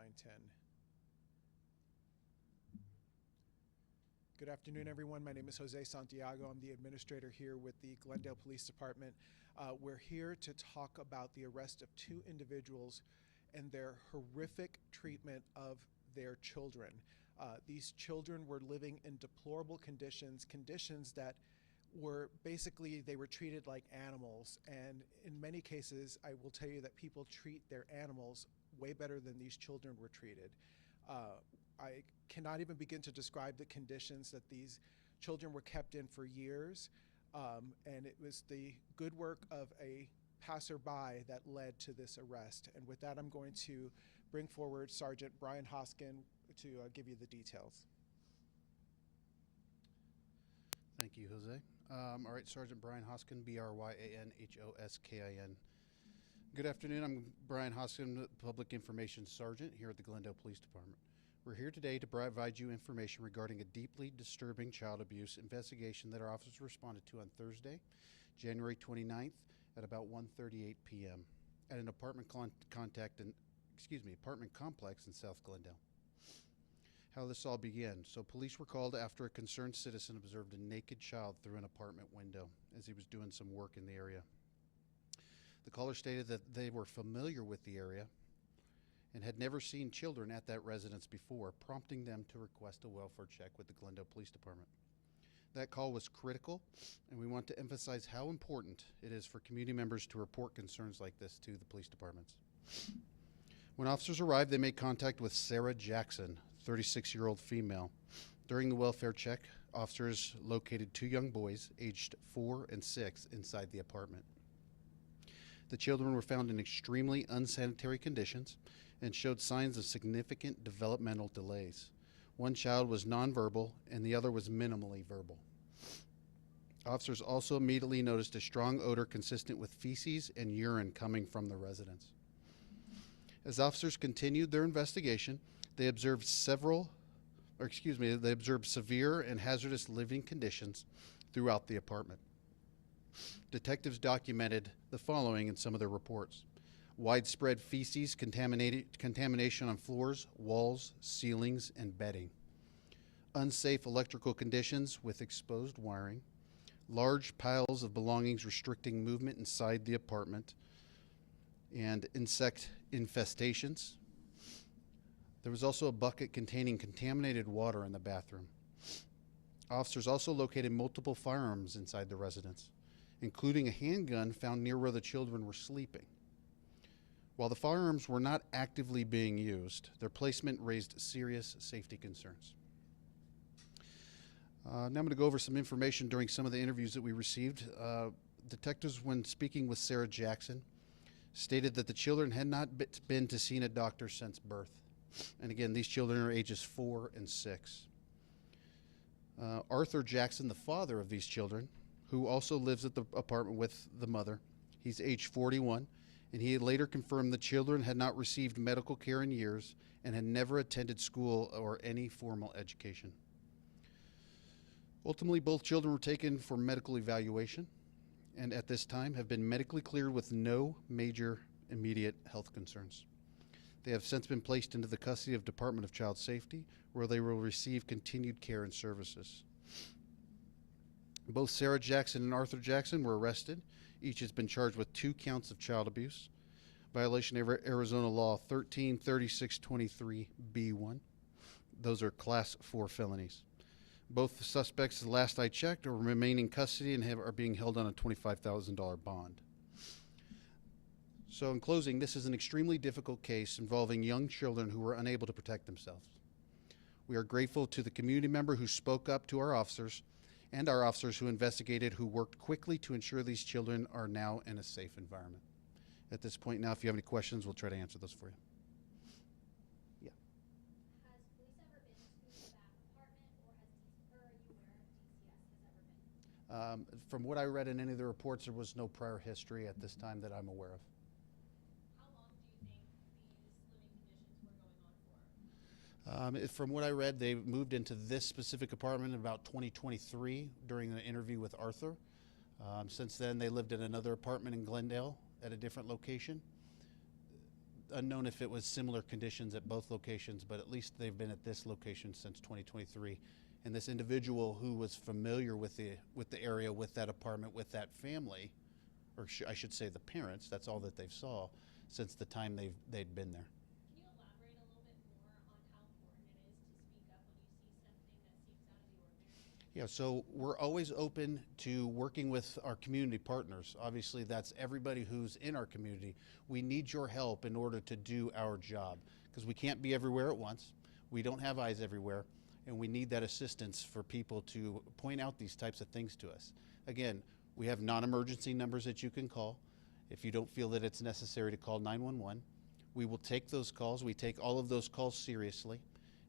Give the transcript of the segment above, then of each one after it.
9:10. Good afternoon, everyone. My name is Jose Santiago. I'm the administrator here with the Glendale Police Department. We're here to talk about the arrest of two individuals and their horrific treatment of their children. These children were living in deplorable conditions that were basically, they were treated like animals. And in many cases, I will tell you that people treat their animals way better than these children were treated. I cannot even begin to describe the conditions that these children were kept in for years. And it was the good work of a passerby that led to this arrest. And with that, I'm going to bring forward Sergeant Brian Hoskin to give you the details. Thank you, Jose. All right, Sergeant Brian Hoskin, Bryanhoskin. Good afternoon. I'm Brian Hoskin, Public Information Sergeant here at the Glendale Police Department. We're here today to provide you information regarding a deeply disturbing child abuse investigation that our officers responded to on Thursday, January 29th at about 1:38 p.m. at an apartment complex in South Glendale. How this all began. So police were called after a concerned citizen observed a naked child through an apartment window as he was doing some work in the area. The caller stated that they were familiar with the area and had never seen children at that residence before, prompting them to request a welfare check with the Glendale Police Department. That call was critical, and we want to emphasize how important it is for community members to report concerns like this to the police departments. When officers arrived, they made contact with Sarah Jackson, 36-year-old female. During the welfare check, officers located two young boys, aged 4 and 6, inside the apartment. The children were found in extremely unsanitary conditions and showed signs of significant developmental delays. One child was nonverbal and the other was minimally verbal. Officers also immediately noticed a strong odor consistent with feces and urine coming from the residence. As officers continued their investigation, they observed severe and hazardous living conditions throughout the apartment. Detectives documented the following in some of their reports: widespread feces contamination on floors, walls, ceilings, and bedding, unsafe electrical conditions with exposed wiring, large piles of belongings restricting movement inside the apartment, and insect infestations. There was also a bucket containing contaminated water in the bathroom. Officers also located multiple firearms inside the residence, including a handgun found near where the children were sleeping. While the firearms were not actively being used, their placement raised serious safety concerns. Now I'm going to go over some information during some of the interviews that we received. Detectives, when speaking with Sarah Jackson, stated that the children had not been to see a doctor since birth. And again, these children are ages 4 and 6. Arthur Jackson, the father of these children, who also lives at the apartment with the mother, he's age 41, and he later confirmed the children had not received medical care in years and had never attended school or any formal education. Ultimately, both children were taken for medical evaluation and at this time have been medically cleared with no major immediate health concerns. They have since been placed into the custody of Department of Child Safety, where they will receive continued care and services. Both Sarah Jackson and Arthur Jackson were arrested. Each has been charged with 2 counts of child abuse, violation of Arizona Law 133623B1. Those are Class 4 felonies. Both suspects, the last I checked, are remaining in custody and are being held on a $25,000 bond. So in closing, this is an extremely difficult case involving young children who were unable to protect themselves. We are grateful to the community member who spoke up to our officers and our officers who investigated, who worked quickly to ensure these children are now in a safe environment. At this point now, if you have any questions, we'll try to answer those for you. Yeah. Has police ever been to that apartment, or are you aware if DCS has ever been? From what I read in any of the reports, there was no prior history at this time that I'm aware of. How long do you think these living conditions were going on for? From what I read, they moved into this specific apartment in about 2023 during the interview with Arthur. Since then, they lived in another apartment in Glendale at a different location. unknown if it was similar conditions at both locations, but at least they've been at this location since 2023. And this individual who was familiar with the area, with that apartment, with that family, or I should say the parents, that's all that they've saw since the time they'd been there. Can you elaborate a little bit more on how important it is to speak up when you see something that seems out of the ordinary? Yeah, so we're always open to working with our community partners. Obviously, that's everybody who's in our community. We need your help in order to do our job because we can't be everywhere at once. We don't have eyes everywhere, and we need that assistance for people to point out these types of things to us. Again, we have non-emergency numbers that you can call if you don't feel that it's necessary to call 911. We will take those calls. We take all of those calls seriously,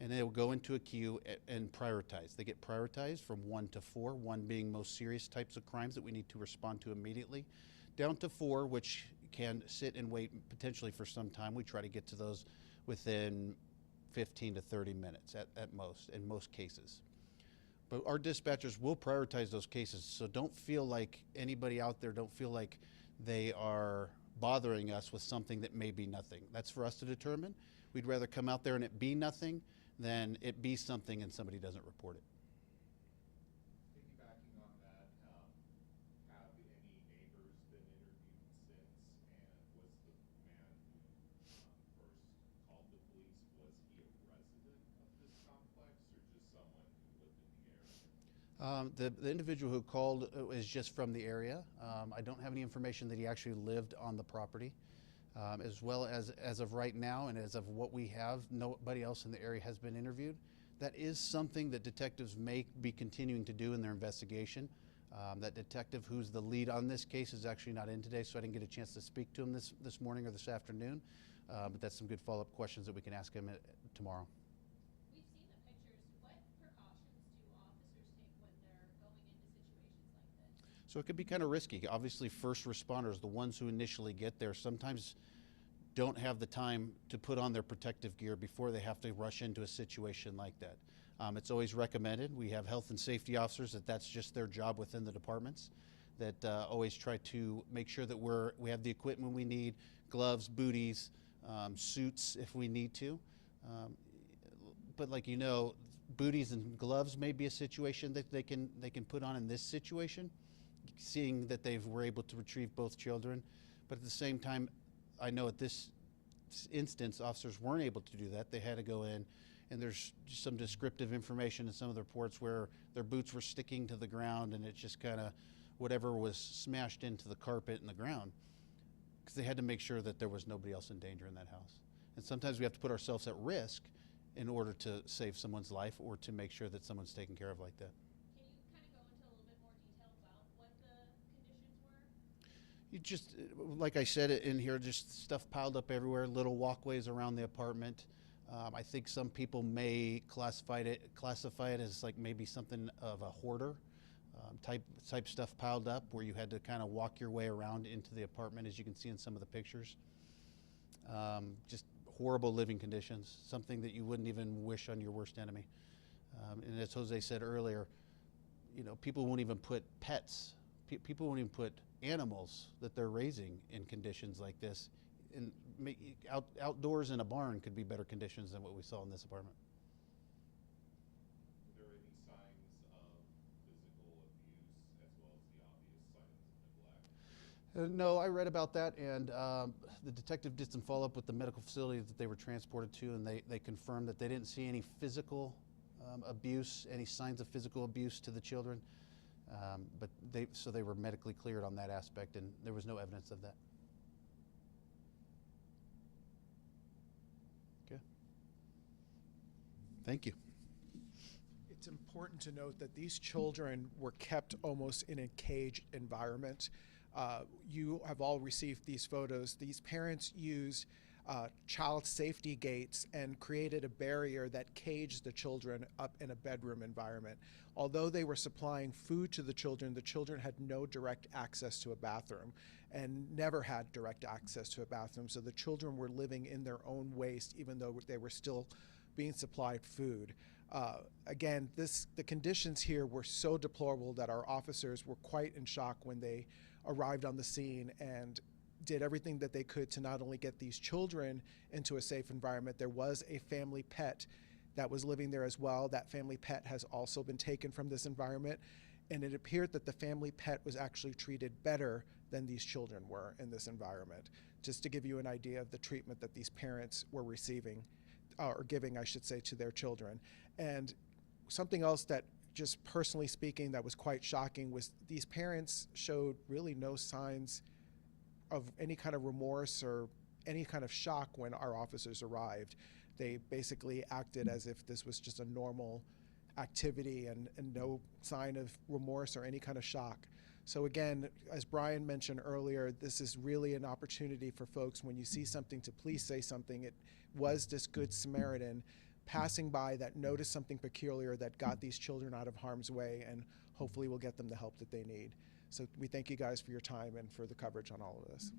and they will go into a queue and prioritize. They get prioritized from 1 to 4, 1 being most serious types of crimes that we need to respond to immediately, down to 4, which can sit and wait potentially for some time. We try to get to those within 15 to 30 minutes at most, in most cases. But our dispatchers will prioritize those cases, so don't feel like anybody out there, don't feel like they are bothering us with something that may be nothing. That's for us to determine. We'd rather come out there and it be nothing than it be something and somebody doesn't report it. Piggybacking on that, have any neighbors been interviewed since? And was the man who first called the police, was he a resident of this complex or just someone who lived in the area? The individual who called is just from the area. I don't have any information that he actually lived on the property. As well as of right now and as of what we have, nobody else in the area has been interviewed. That is something that detectives may be continuing to do in their investigation. That detective who's the lead on this case is actually not in today, so I didn't get a chance to speak to him this morning or this afternoon. But that's some good follow-up questions that we can ask him tomorrow. We've seen the pictures. What precautions do officers take when they're going into situations like this? So it could be kind of risky. Obviously, first responders, the ones who initially get there, sometimes don't have the time to put on their protective gear before they have to rush into a situation like that. It's always recommended. We have health and safety officers that's just their job within the departments that always try to make sure that we have the equipment we need, gloves, booties, suits if we need to. But like you know, booties and gloves may be a situation that they can put on in this situation, seeing that they were able to retrieve both children. But at the same time, I know at this instance, officers weren't able to do that. They had to go in, and there's just some descriptive information in some of the reports where their boots were sticking to the ground, and it just kind of whatever was smashed into the carpet and the ground, because they had to make sure that there was nobody else in danger in that house. And sometimes we have to put ourselves at risk in order to save someone's life or to make sure that someone's taken care of like that. Can you kind of go into a little bit more detail about what the conditions were? You just, like I said in here, just stuff piled up everywhere, little walkways around the apartment. I think some people may classify it as like maybe something of a hoarder type stuff piled up where you had to kind of walk your way around into the apartment, as you can see in some of the pictures. Just horrible living conditions, something that you wouldn't even wish on your worst enemy. And as Jose said earlier, you know, people won't even put pets, people won't even put animals that they're raising in conditions like this. And outdoors in a barn could be better conditions than what we saw in this apartment. Were there any signs of physical abuse as well as the obvious signs of neglect? No, I read about that, and the detective did some follow-up with the medical facility that they were transported to, and they confirmed that they didn't see any physical abuse, any signs of physical abuse to the children. But they were medically cleared on that aspect, and there was no evidence of that. Okay. Thank you. It's important to note that these children were kept almost in a caged environment. You have all received these photos. These parents used child safety gates and created a barrier that caged the children up in a bedroom environment. Although they were supplying food to the children had no direct access to a bathroom and never had direct access to a bathroom. So the children were living in their own waste even though they were still being supplied food. Again, the conditions here were so deplorable that our officers were quite in shock when they arrived on the scene, and did everything that they could to not only get these children into a safe environment. There was a family pet that was living there as well. That family pet has also been taken from this environment, and it appeared that the family pet was actually treated better than these children were in this environment, just to give you an idea of the treatment that these parents were receiving, or giving, I should say, to their children. And something else that, just personally speaking, that was quite shocking was these parents showed really no signs of any kind of remorse or any kind of shock when our officers arrived. They basically acted as if this was just a normal activity, and no sign of remorse or any kind of shock. So again, as Brian mentioned earlier, this is really an opportunity for folks, when you see something, to please say something. It was this Good Samaritan passing by that noticed something peculiar that got these children out of harm's way, and hopefully will get them the help that they need. So we thank you guys for your time and for the coverage on all of this.